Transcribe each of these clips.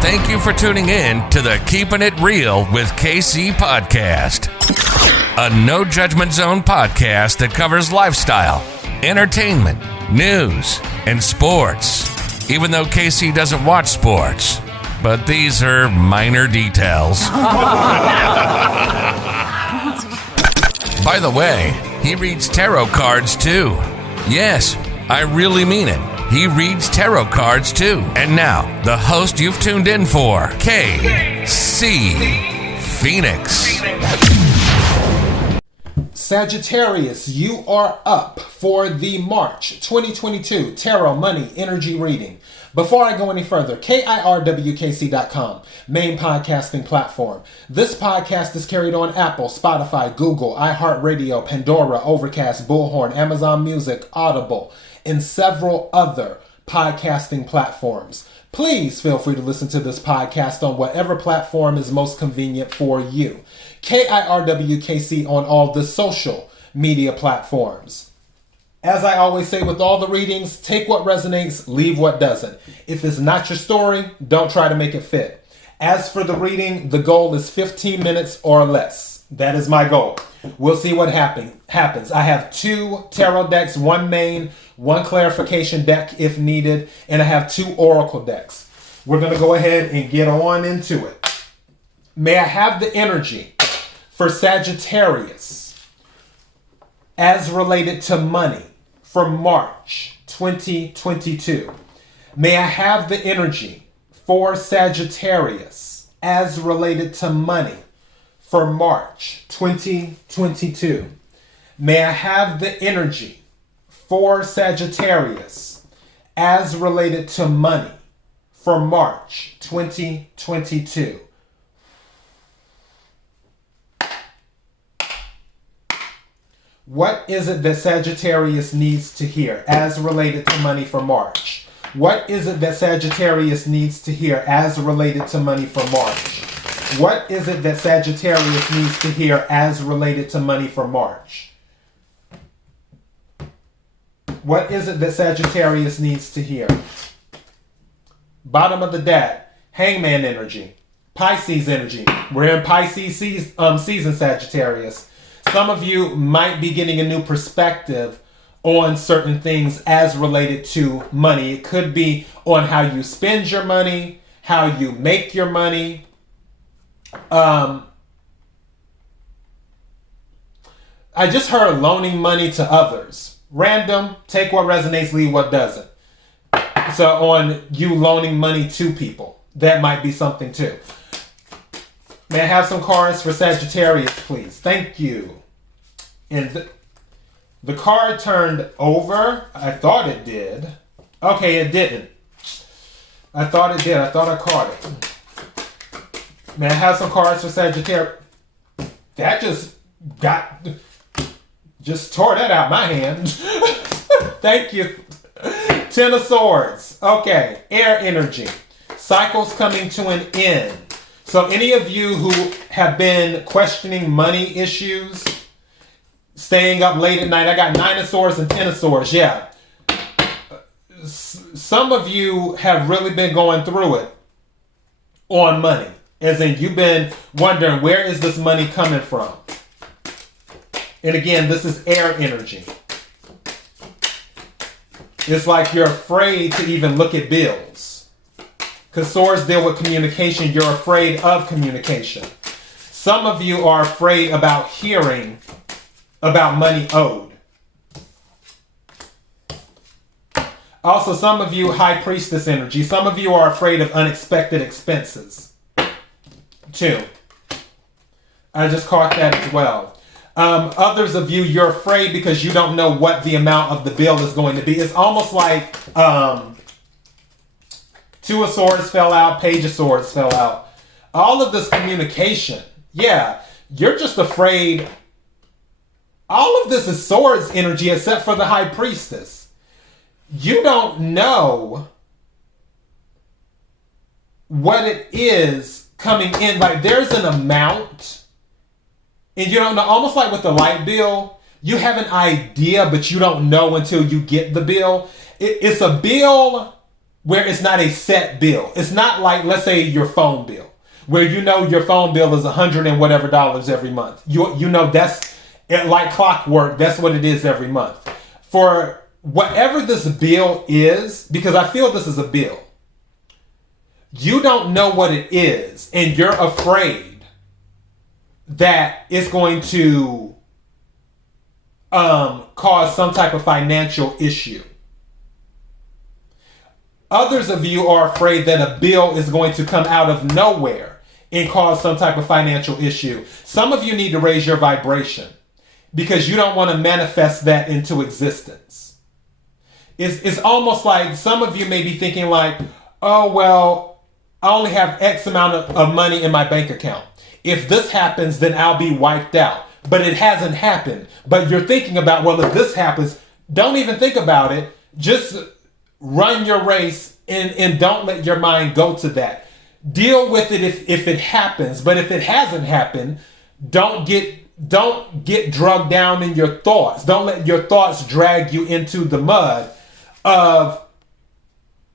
Thank you for tuning in to the Keeping It Real with KC podcast, a no judgment zone podcast that covers lifestyle, entertainment, news, and sports. Even though KC doesn't watch sports, but these are minor details. By the way, he reads tarot cards too. Yes, I really mean it. He reads tarot cards too. And now, the host you've tuned in for, KC Phoenix. Sagittarius, you are up for the March 2022 Tarot Money Energy Reading. Before I go any further, KIRWKC.com, main podcasting platform. This podcast is carried on Apple, Spotify, Google, iHeartRadio, Pandora, Overcast, Bullhorn, Amazon Music, Audible, and several other podcasting platforms. Please feel free to listen to this podcast on whatever platform is most convenient for you. KIRWKC on all the social media platforms. As I always say with all the readings, take what resonates, leave what doesn't. If it's not your story, don't try to make it fit. As for the reading, the goal is 15 minutes or less. That is my goal. We'll see what happens. I have 2 tarot decks, 1 main, 1 clarification deck if needed, and I have 2 oracle decks. We're going to go ahead and get on into it. May I have the energy for Sagittarius as related to money for March 2022. May I have the energy for Sagittarius as related to money for March 2022. May I have the energy for Sagittarius as related to money for March 2022. What is it that Sagittarius needs to hear as related to money for March? What is it that Sagittarius needs to hear as related to money for March? What is it that Sagittarius needs to hear as related to money for March? What is it that Sagittarius needs to hear? Bottom of the deck, Hangman energy, Pisces energy. We're in Pisces season, Sagittarius. Some of you might be getting a new perspective on certain things as related to money. It could be on how you spend your money, how you make your money. I just heard loaning money to others. Random, take what resonates, leave what doesn't. So on you loaning money to people, that might be something too. May I have some cards for Sagittarius, please? Thank you. And the card turned over. I thought it did. Okay, it didn't. I thought it did. I thought I caught it. May I have some cards for Sagittarius? That just tore that out my hand. Thank you. 10 of Swords. Okay, air energy. Cycles coming to an end. So any of you who have been questioning money issues, staying up late at night, I got 9 of Swords and 10 of Swords, yeah. Some of you have really been going through it on money. As in, you've been wondering, where is this money coming from? And again, this is air energy. It's like you're afraid to even look at bills. Because swords deal with communication. You're afraid of communication. Some of you are afraid about hearing about money owed. Also, some of you, High Priestess energy. Some of you are afraid of unexpected expenses. 2. I just caught that as well. Others of you, you're afraid because you don't know what the amount of the bill is going to be. It's almost like 2 of Swords fell out, Page of Swords fell out. All of this communication, yeah, you're just afraid. All of this is Swords energy except for the High Priestess. You don't know what it is coming in. Like, there's an amount, and you don't know, almost like with the light bill, you have an idea, but you don't know until you get the bill. It's a bill where it's not a set bill. It's not like, let's say, your phone bill, where you know your phone bill is $100 and whatever every month. You know that's like clockwork. That's what it is every month. For whatever this bill is, because I feel this is a bill, you don't know what it is, and you're afraid that it's going to cause some type of financial issue. Others of you are afraid that a bill is going to come out of nowhere and cause some type of financial issue. Some of you need to raise your vibration because you don't want to manifest that into existence. It's almost like some of you may be thinking like, oh, well, I only have X amount of money in my bank account. If this happens, then I'll be wiped out. But it hasn't happened. But you're thinking about, well, if this happens, don't even think about it. Just run your race and don't let your mind go to that. Deal with it if it happens. But if it hasn't happened, don't get drugged down in your thoughts. Don't let your thoughts drag you into the mud of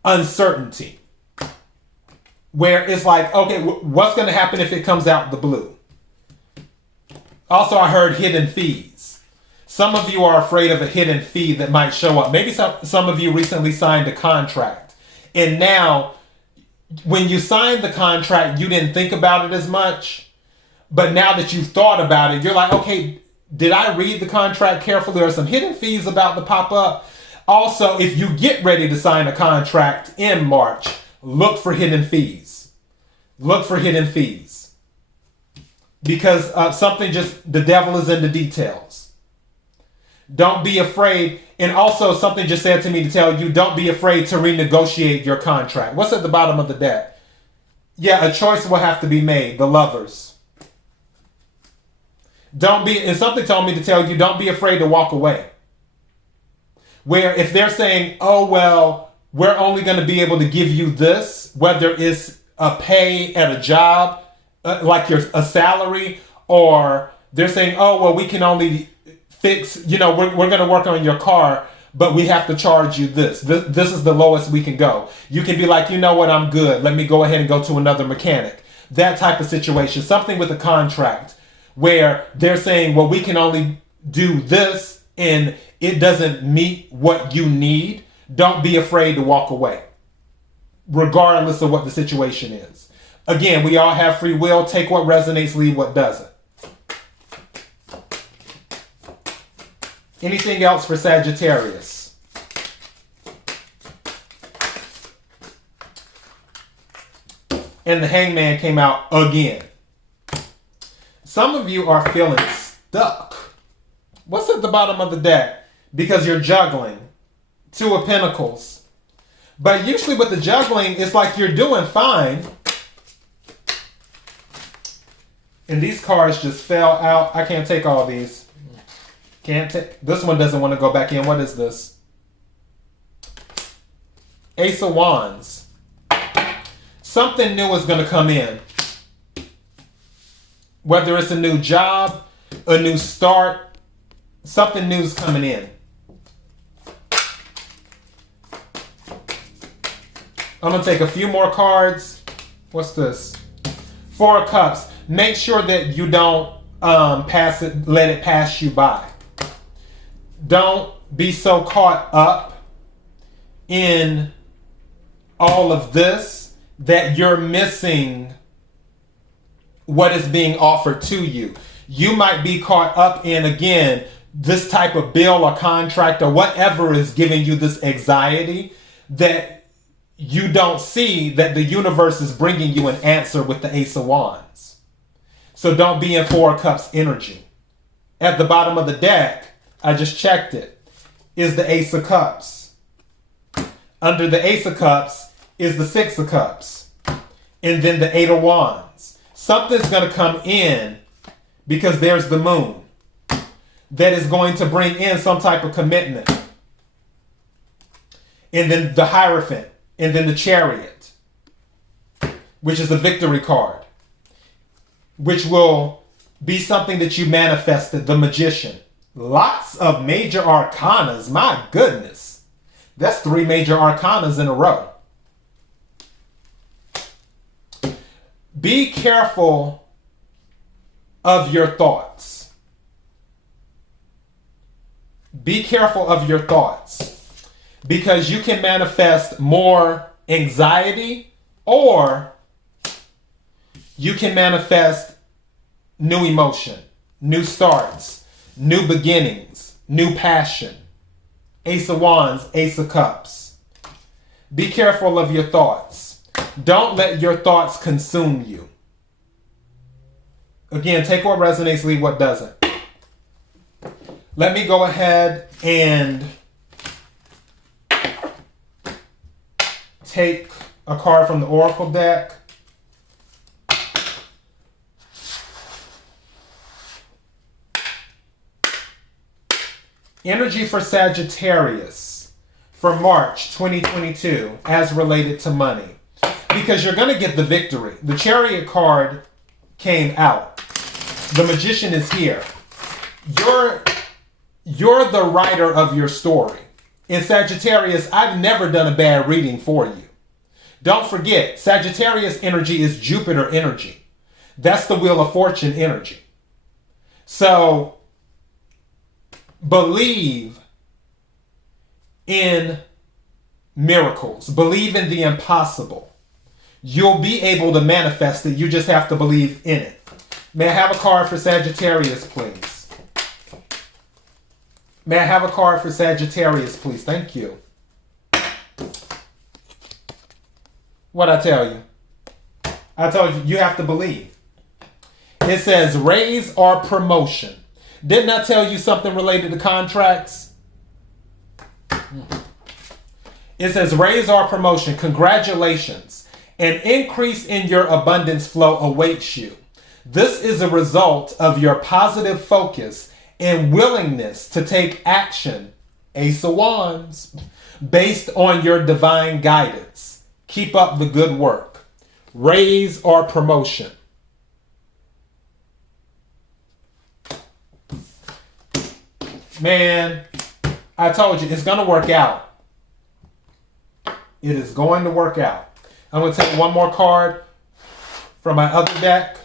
uncertainty. Where it's like, okay, what's going to happen if it comes out the blue? Also, I heard hidden fees. Some of you are afraid of a hidden fee that might show up. Maybe some of you recently signed a contract. And now, when you signed the contract, you didn't think about it as much. But now that you've thought about it, you're like, okay, did I read the contract carefully? Are some hidden fees about to pop up? Also, if you get ready to sign a contract in March, look for hidden fees. Look for hidden fees. Because the devil is in the details. Don't be afraid. And also something just said to me to tell you, don't be afraid to renegotiate your contract. What's at the bottom of the deck? Yeah, a choice will have to be made. The Lovers. And something told me to tell you, don't be afraid to walk away. Where if they're saying, oh, well, we're only going to be able to give you this, whether it's a pay at a job, like a salary, or they're saying, oh, well, we can only fix, we're going to work on your car, but we have to charge you this. This is the lowest we can go. You can be like, you know what, I'm good. Let me go ahead and go to another mechanic. That type of situation. Something with a contract where they're saying, well, we can only do this and it doesn't meet what you need. Don't be afraid to walk away, regardless of what the situation is. Again, we all have free will. Take what resonates, leave what doesn't. Anything else for Sagittarius? And the Hangman came out again. Some of you are feeling stuck. What's at the bottom of the deck? Because you're juggling. Two of Pentacles. But usually with the juggling, it's like you're doing fine. And these cards just fell out. I can't take all these. Can't take. This one doesn't want to go back in. What is this? Ace of Wands. Something new is going to come in. Whether it's a new job, a new start, something new is coming in. I'm going to take a few more cards. What's this? Four of Cups. Make sure that you don't let it pass you by. Don't be so caught up in all of this that you're missing what is being offered to you. You might be caught up in, again, this type of bill or contract or whatever is giving you this anxiety that you don't see that the universe is bringing you an answer with the Ace of Wands. So don't be in Four of Cups energy. At the bottom of the deck, I just checked it, is the Ace of Cups. Under the Ace of Cups is the Six of Cups. And then the Eight of Wands. Something's going to come in because there's the Moon that is going to bring in some type of commitment. And then the Hierophant. And then the Chariot, which is the Victory card, which will be something that you manifested, the Magician. Lots of major arcanas. My goodness. That's 3 major arcanas in a row. Be careful of your thoughts. Be careful of your thoughts, because you can manifest more anxiety, or you can manifest new emotion, new starts, new beginnings, new passion. Ace of Wands, Ace of Cups. Be careful of your thoughts. Don't let your thoughts consume you. Again, take what resonates, leave what doesn't. Let me go ahead and take a card from the Oracle deck. Energy for Sagittarius for March 2022 as related to money. Because you're going to get the victory. The Chariot card came out. The Magician is here. You're the writer of your story. In Sagittarius, I've never done a bad reading for you. Don't forget, Sagittarius energy is Jupiter energy. That's the Wheel of Fortune energy. So, believe in miracles. Believe in the impossible. You'll be able to manifest it. You just have to believe in it. May I have a card for Sagittarius, please? May I have a card for Sagittarius, please? Thank you. What'd I tell you? I told you, you have to believe. It says raise or promotion. Didn't I tell you something related to contracts? It says raise or promotion. Congratulations. An increase in your abundance flow awaits you. This is a result of your positive focus and willingness to take action, Ace of Wands, based on your divine guidance. Keep up the good work. Raise or promotion. Man, I told you, it's going to work out. It is going to work out. I'm going to take one more card from my other deck.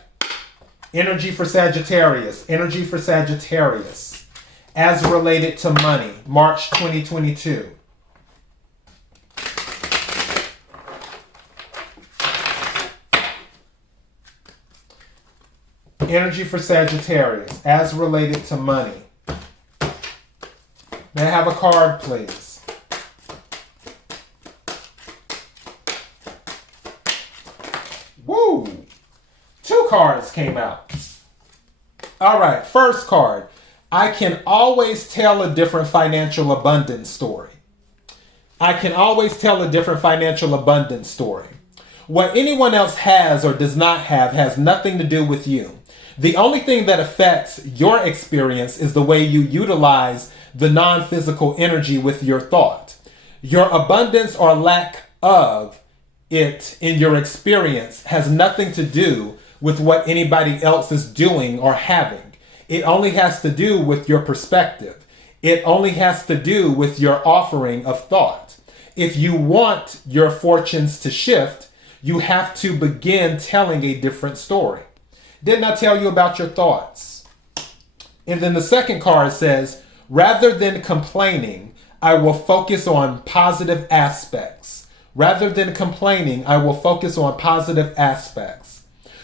Energy for Sagittarius. Energy for Sagittarius. As related to money. March 2022. Energy for Sagittarius. As related to money. May I have a card, please? Woo! 2 cards came out. All right, first card. I can always tell a different financial abundance story. I can always tell a different financial abundance story. What anyone else has or does not have has nothing to do with you. The only thing that affects your experience is the way you utilize the non-physical energy with your thought. Your abundance or lack of it in your experience has nothing to do with what anybody else is doing or having. It only has to do with your perspective. It only has to do with your offering of thought. If you want your fortunes to shift, you have to begin telling a different story. Didn't I tell you about your thoughts? And then the second card says, rather than complaining, I will focus on positive aspects. Rather than complaining, I will focus on positive aspects.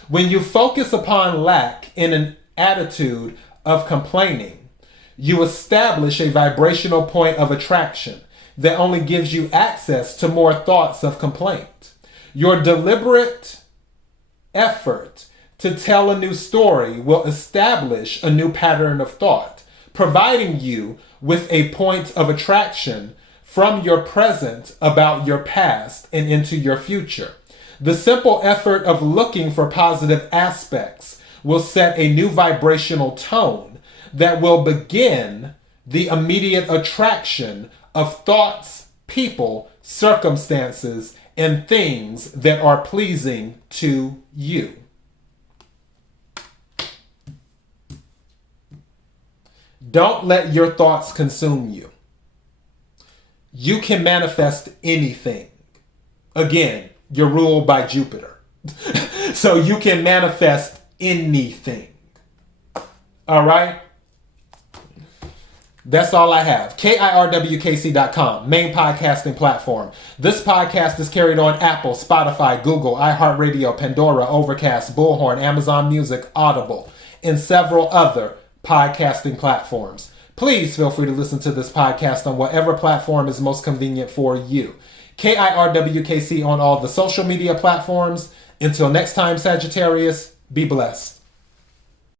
When you focus upon lack in an attitude of complaining, you establish a vibrational point of attraction that only gives you access to more thoughts of complaint. Your deliberate effort to tell a new story will establish a new pattern of thought, providing you with a point of attraction from your present about your past and into your future. The simple effort of looking for positive aspects will set a new vibrational tone that will begin the immediate attraction of thoughts, people, circumstances, and things that are pleasing to you. Don't let your thoughts consume you. You can manifest anything. Again, you're ruled by Jupiter. So you can manifest anything. All right? That's all I have. KIRWKC.com, main podcasting platform. This podcast is carried on Apple, Spotify, Google, iHeartRadio, Pandora, Overcast, Bullhorn, Amazon Music, Audible, and several other podcasting platforms. Please feel free to listen to this podcast on whatever platform is most convenient for you. KIRWKC on all the social media platforms. Until next time, Sagittarius, be blessed.